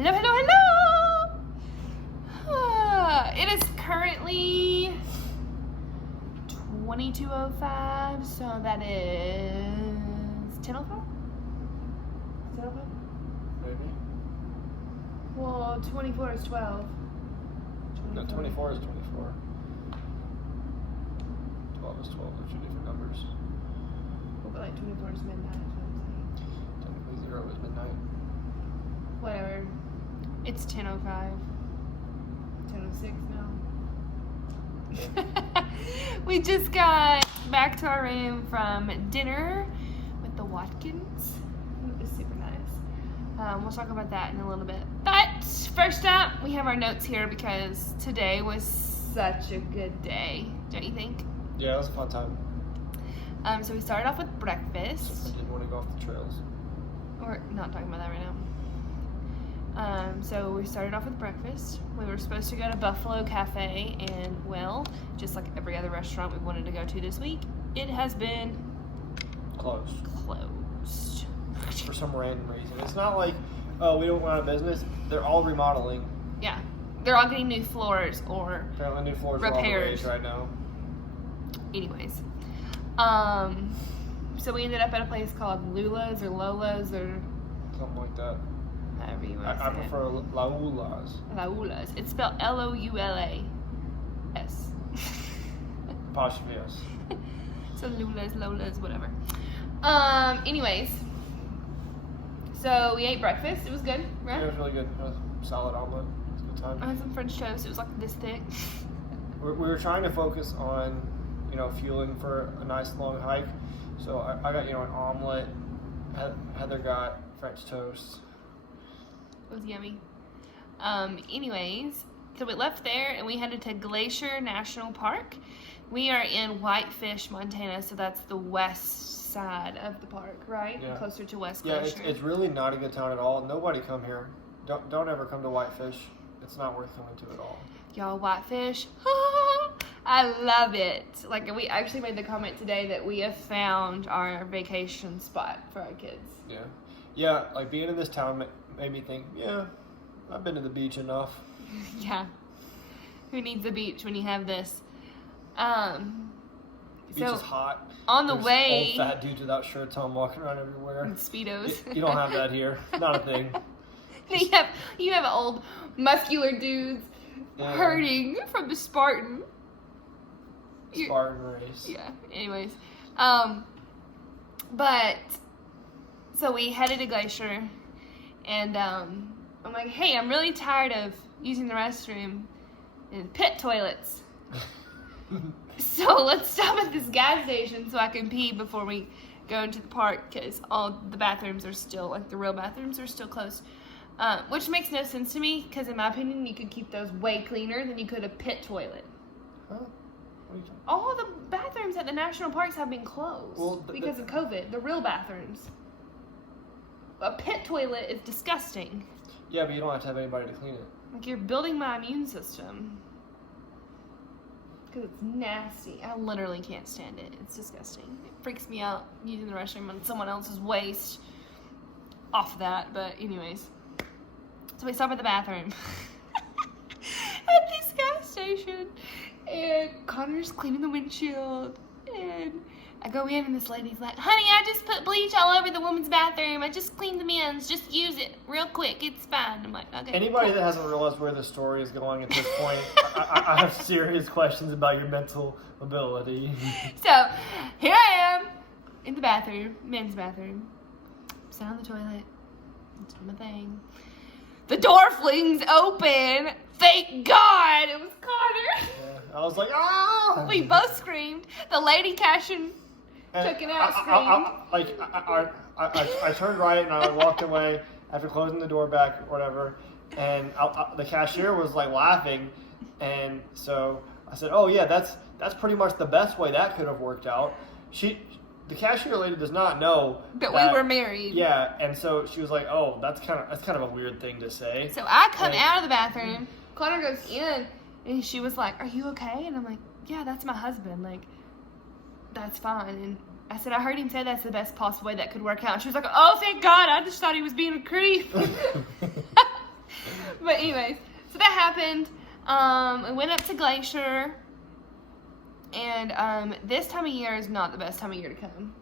Hello, hello, hello! It is currently 22:05, so that is 10:05? 10:05? Maybe. Well, 24 is 12. No, 24 is 24. 12 is 12. Those are two different numbers. Well, but like 24 is midnight, is what I'm saying. Technically 0 is midnight. Whatever. It's 10:05. 10:06 now. We just got back to our room from dinner with the Watkins. It was super nice. We'll talk about that in a little bit. But first up, we have our notes here because today was such a good day, don't you think? Yeah, it was a fun time. So we started off with Except breakfast. I didn't want to go off the trails. We're not talking about that right now. So we started off with breakfast. We were supposed to go to Buffalo Cafe, and well, just like every other restaurant we wanted to go to this week, it has been Close. closed. For some random reason. It's not like, oh, we don't want a business. They're all remodeling. Yeah, they're all getting new floors or Apparently new floors are all the repairs rage right now. anyways. So we ended up at a place called Lula's or Lola's or Something like that. however you want to I say prefer Laula's. it. Laula's. It's spelled Loulas. Apostrophe S. So Lola's, whatever. Anyways. So we ate breakfast. It was good, right? Yeah, it was really good. It was a solid omelet. It was a good time. I had some French toast. It was like this thick. We were trying to focus on, fueling for a nice long hike. So I got, an omelet. Heather got French toast. It was yummy. Anyways, so we left there and we headed to Glacier National Park. We are in Whitefish, Montana, so that's the west side of the park, right? Yeah. Closer to West Yeah, Glacier. it's really not a good town at all. Nobody come here. Don't ever come to Whitefish. It's not worth coming to at all. Y'all, Whitefish, I love it. Like, we actually made the comment today that we have found our vacation spot for our kids. Yeah. Yeah, like being in this town made me think, yeah, I've been to the beach enough. Yeah. Who needs a beach when you have this? Beach is hot. On the There's way, old fat dudes without shirts on walking around everywhere. and Speedos. You don't have that here. Not a thing. you have old muscular dudes hurting from the Spartan. Spartan race. Yeah. Anyways, but so we headed to Glacier, and I'm like, hey, I'm really tired of using the restroom in pit toilets. So let's stop at this gas station so I can pee before we go into the park, because all the bathrooms are still, like the real bathrooms are still closed. Which makes no sense to me, because in my opinion, you could keep those way cleaner than you could a pit toilet. Huh? What are you talking All the bathrooms at the national parks have been closed because of COVID. The real bathrooms. A pit toilet is disgusting. Yeah, but you don't have to have anybody to clean it. Like, you're building my immune system. Because it's nasty. I literally can't stand it. It's disgusting. It freaks me out using the restroom on someone else's waste. Off of that, but anyways. So we stop at the bathroom. At this gas station. And Connor's cleaning the windshield. And I go in and this lady's like, honey, I just put bleach all over the woman's bathroom. I just cleaned the men's. Just use it real quick. It's fine. I'm like, okay. Anybody cool. that hasn't realized where the story is going at this point, I have serious questions about your mental ability. So, here I am in the bathroom, men's bathroom. Sit on the toilet. It's doing my thing. The door flings open. Thank God it was Connor. Yeah, I was like, ah! We both screamed. The lady cashing, checking out screamed. I turned right and I walked away after closing the door back or whatever. And the cashier was like laughing. And so I said, oh yeah, that's pretty much the best way that could have worked out. The cashier lady does not know that we were married. Yeah, and so she was like, "Oh, that's kind of a weird thing to say." So I come out of the bathroom. Connor goes in, and she was like, "Are you okay?" And I'm like, "Yeah, that's my husband. Like, that's fine." And I said, "I heard him say that's the best possible way that could work out." And she was like, "Oh, thank God! I just thought he was being a creep." But anyways, so that happened. We went up to Glacier, and this time of year is not the best time of year to come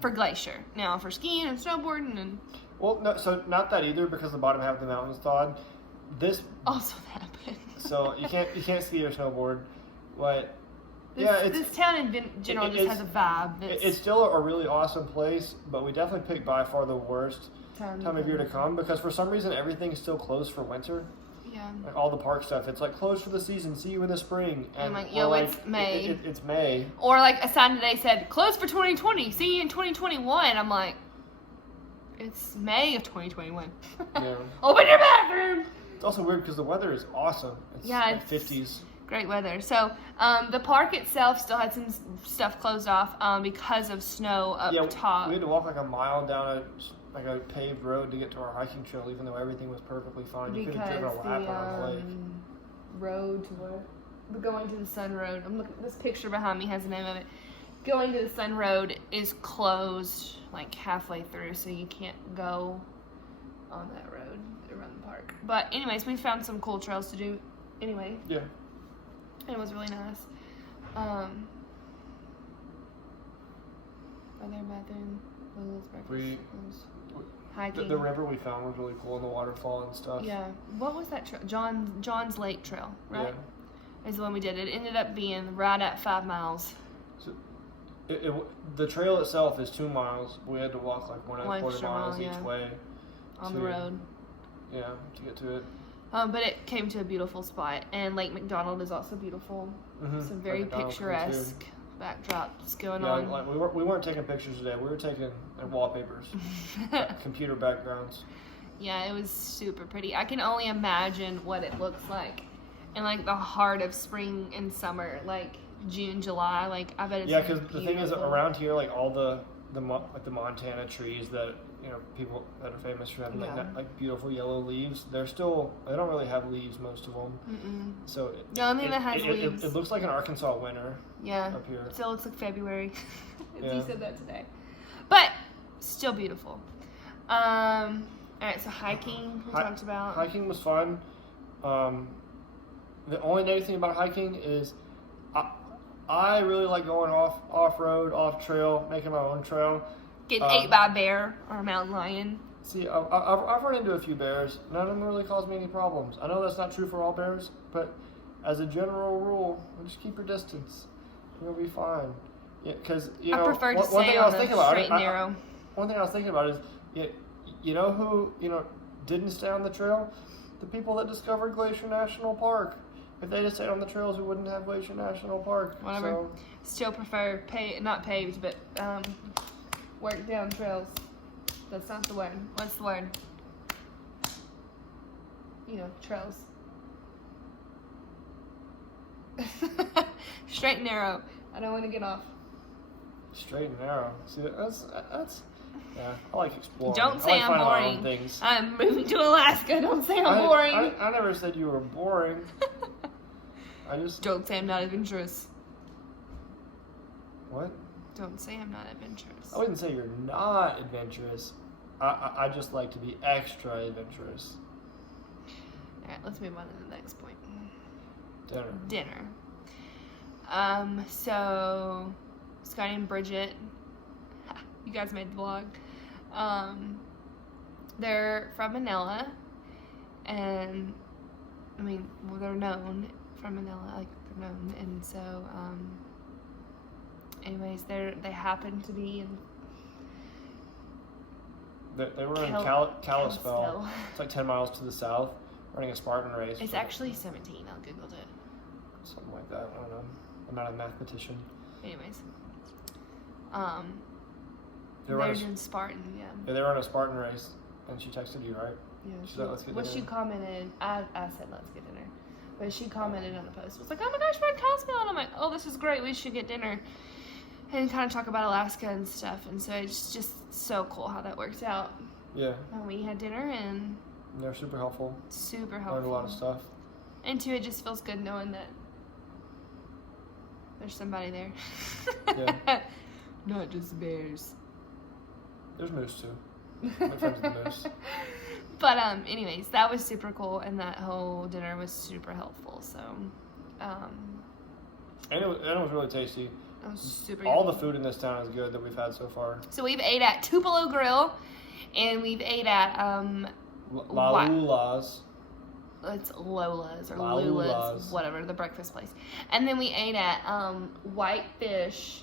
for Glacier. Now, for skiing and snowboarding and... Well, no, so not that either, because the bottom half of the mountain is thawed. This also happened. So you can't ski or snowboard, but this town in general just has a vibe. It's still a really awesome place, but we definitely picked by far the worst time of year to come, because for some reason everything's still closed for winter. Yeah. Like all the park stuff, it's like closed for the season. See you in the spring. And like, it's May. It's May. Or like a sign today said, closed for 2020. See you in 2021. I'm like, it's May of 2021. Yeah. Open your bathroom. It's also weird because the weather is awesome. It's like 50s. Great weather. So the park itself still had some stuff closed off because of snow up top. We had to walk like a mile down a paved road to get to our hiking trail, even though everything was perfectly fine. You could have driven a lap around the lake. Road to what? Going to the Sun Road. I'm looking. This picture behind me has the name of it. Going to the Sun Road is closed like halfway through, so you can't go on that road around the park. But anyways, we found some cool trails to do. Anyway. Yeah. And it was really nice. Are there bathroom? Hiking. The river we found was really cool, and the waterfall and stuff. Yeah. What was that trail? John's Lake Trail, right? Yeah. Is the one we did. It ended up being right at 5 miles. So the trail itself is 2 miles. We had to walk like 1.25 miles each way. On the road. Yeah, to get to it. But it came to a beautiful spot, and Lake McDonald is also beautiful. Mm-hmm. Some very picturesque backdrops going on. Like we weren't taking pictures today. We were taking wallpapers, computer backgrounds. Yeah, it was super pretty. I can only imagine what it looks like in like the heart of spring and summer, like June, July. Like I bet it's because the thing is, around here, like all the Montana trees that people that are famous for having like beautiful yellow leaves, they don't really have leaves, most of them. Mm-mm. So the only thing that has leaves. It looks like an Arkansas winter. Yeah, up here. It still looks like February. You said that today, but still beautiful. All right, so hiking we talked about. Hiking was fun. The only negative thing about hiking is I really like going off road, off trail, making my own trail. Getting ate by a bear or a mountain lion. See, I've run into a few bears. None of them really cause me any problems. I know that's not true for all bears, but as a general rule, just keep your distance. You'll be fine. Yeah, because I prefer to stay on the straight and narrow. One thing I was thinking about is, you know who didn't stay on the trail? The people that discovered Glacier National Park. If they just stayed on the trails, we wouldn't have Glacier National Park. Whatever. So, still prefer not paved, but work down trails. That's not the word. What's the word? Trails. Straight and narrow. I don't want to get off. Straight and narrow. See, that's yeah. I like exploring. Don't say I'm boring. I'm moving to Alaska. Don't say I'm boring. I never said you were boring. Don't say I'm not adventurous. What? Don't say I'm not adventurous. I wouldn't say you're not adventurous. I just like to be extra adventurous. Alright, let's move on to the next point. Dinner. So Scotty and Bridget, you guys made the vlog. They're from Manila, and they're known from Manila, like they're known, and so anyways, they happen to be in. They were in Kalispell. It's like 10 miles to the south, running a Spartan race. It's actually 17. I googled it. Something like that. I don't know. I'm not a mathematician. Anyways, they're in Spartan. Yeah, they were in a Spartan race, and she texted you, right? Yeah. She said, "Let's get dinner." She commented. I said, "Let's get dinner," but she commented on the post. It was like, "Oh my gosh, we're in Kalispell," and I'm like, "Oh, this is great. We should get dinner." And kind of talk about Alaska and stuff, and so it's just so cool how that worked out. Yeah. And we had dinner, and they're super helpful. Learned a lot of stuff. And two, it just feels good knowing that there's somebody there. Yeah. Not just bears. There's moose too. My friends with the moose. But anyways, that was super cool, and that whole dinner was super helpful. So, and it was really tasty. it was super. All yummy. the food in this town is good that we've had so far. So we've ate at Tupelo Grill, and we've ate at La Lula's. It's Lola's or La Lula's, Lula's. whatever, the breakfast place. And then we ate at Whitefish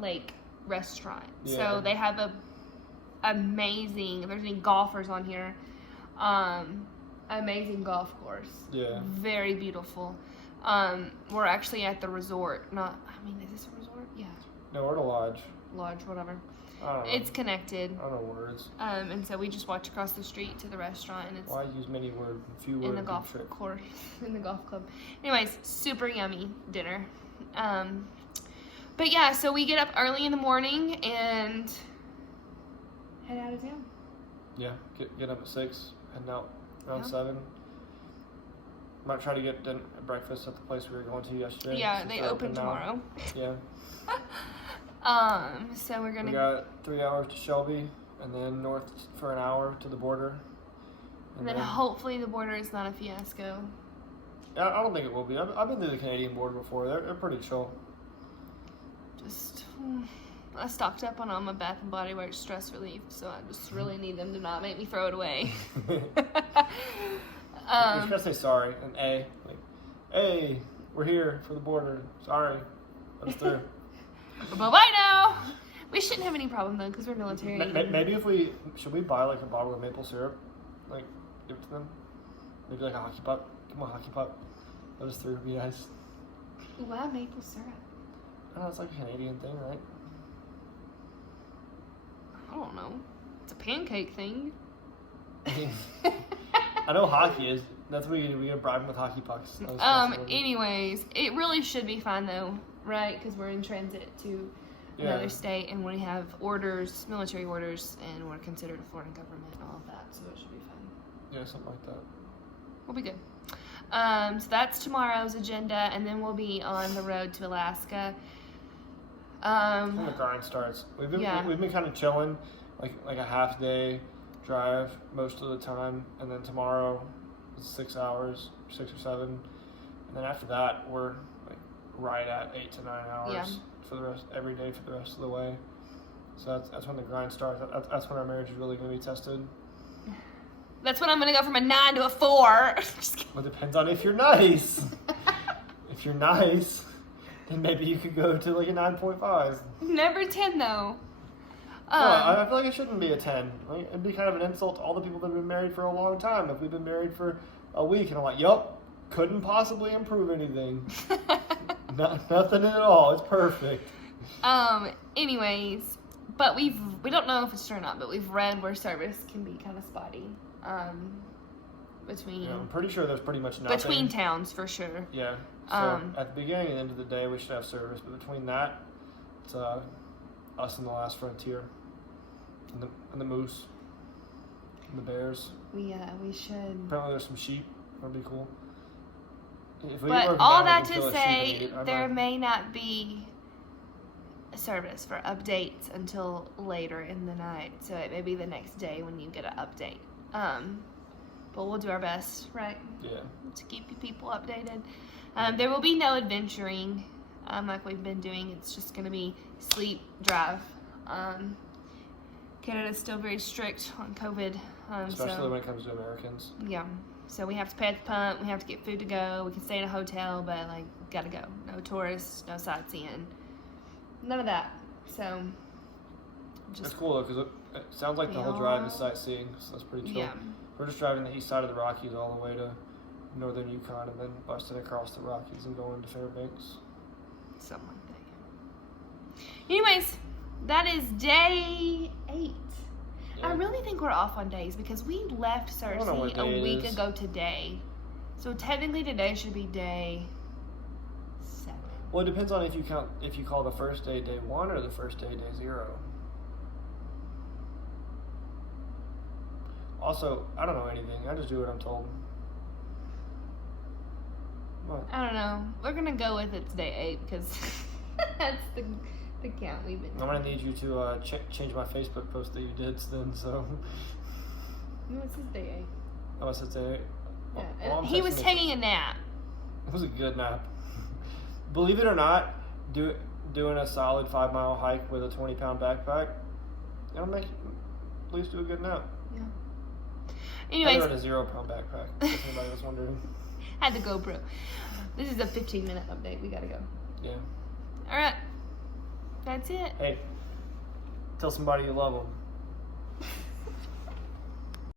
Lake Restaurant. Yeah. So they have a amazing, if there's any golfers on here, amazing golf course. Yeah. Very beautiful. We're actually at the resort. Is this a resort? Yeah. No, we're at a lodge. Lodge, whatever. I don't know. It's connected. I don't know words. And so we just walked across the street to the restaurant, and it's Why use many words, few words? in the golf course, in the golf club. Anyways, super yummy dinner. But yeah, so we get up early in the morning and head out of town. Yeah, get up at 6, heading out around Yeah. 7. Might try to get breakfast at the place we were going to yesterday. Yeah, since they they're open now. tomorrow. Yeah. So we're We gonna. got 3 hours to Shelby, and then north for an hour to the border. And then hopefully the border is not a fiasco. I don't think it will be. I've been to the Canadian border before. They're pretty chill. Just, I stocked up on all my Bath and Body Works stress relief, so I just really need them to not make me throw it away. You just gotta say sorry and hey, we're here for the border. Sorry, let us through. Bye-bye now. We shouldn't have any problem though, because we're military. Maybe should we buy like a bottle of maple syrup, like give it to them? Maybe like a hockey puck. Come on, hockey puck. Let us through. It'd be nice. Why maple syrup? I know it's like a Canadian thing, right? I don't know. It's a pancake thing. I know hockey is. That's what we gotta bribe them with hockey pucks. That was Anyways, it really should be fine though, right? Because we're in transit to another state, and we have orders, military orders, and we're considered a foreign government and all of that, so it should be fine. Yeah, something like that. We'll be good. So that's tomorrow's agenda, and then we'll be on the road to Alaska. When the grind starts, we've been kind of chilling, like a half day drive most of the time, and then tomorrow it's 6 hours, 6 or 7, and then after that we're like right at 8 to 9 hours for the rest every day for the rest of the way. So that's when the grind starts. That's when our marriage is really going to be tested. That's when I'm going to go from a 9 to a 4. Just kidding. Well, it depends on if you're nice. If you're nice, then maybe you could go to like a 9.5. Never 10 though. I feel like it shouldn't be a 10. Like, it'd be kind of an insult to all the people that have been married for a long time. If we've been married for a week and I'm like, yup, couldn't possibly improve anything. Nothing at all. It's perfect. Anyways, but we don't know if it's true or not, but we've read where service can be kind of spotty. Between Yeah, I'm pretty sure there's pretty much nothing. between towns for sure. Yeah. So at the beginning and end of the day, we should have service, but between that, it's us and the last frontier, and the moose, and the bears. We should. Apparently, there's some sheep. That'd be cool. If we But work all down, that we can to kill a sheep and eat say, it. I there know. may not be a service for updates until later in the night. So it may be the next day when you get an update. But we'll do our best, right? Yeah. To keep you people updated. There will be no adventuring like we've been doing. It's just going to be sleep, drive. Canada's still very strict on COVID. Especially when it comes to Americans. Yeah. So we have to pay at the pump. We have to get food to go. We can stay in a hotel, but like, gotta go. No tourists, no sightseeing. None of that. So. That's cool though, because it sounds like the whole drive is sightseeing, so that's pretty chill. Yeah. We're just driving the east side of the Rockies all the way to northern Yukon, and then busting across the Rockies and going to Fairbanks. Something like that. Yeah. Anyways, that is day 8. Yeah. I really think we're off on days because we left Cersei a week ago today. So technically today should be day 7. Well, it depends on if you call the first day day 1 or the first day day 0. Also, I don't know anything. I just do what I'm told. What? I don't know. We're gonna go with it's day 8 because that's the count we've been. I'm gonna need you to change my Facebook post that you did then. So. No, it says day 8. Oh, it's a. Yeah. He was taking a nap. It was a good nap. Believe it or not, doing a solid 5-mile hike with a 20-pound backpack, it'll make you at least do a good nap. Yeah. I Anyways. run a 0-pound backpack, if anybody was wondering. Had the GoPro. This is a 15-minute update. We gotta go. Yeah. All right. That's it. Hey, tell somebody you love them.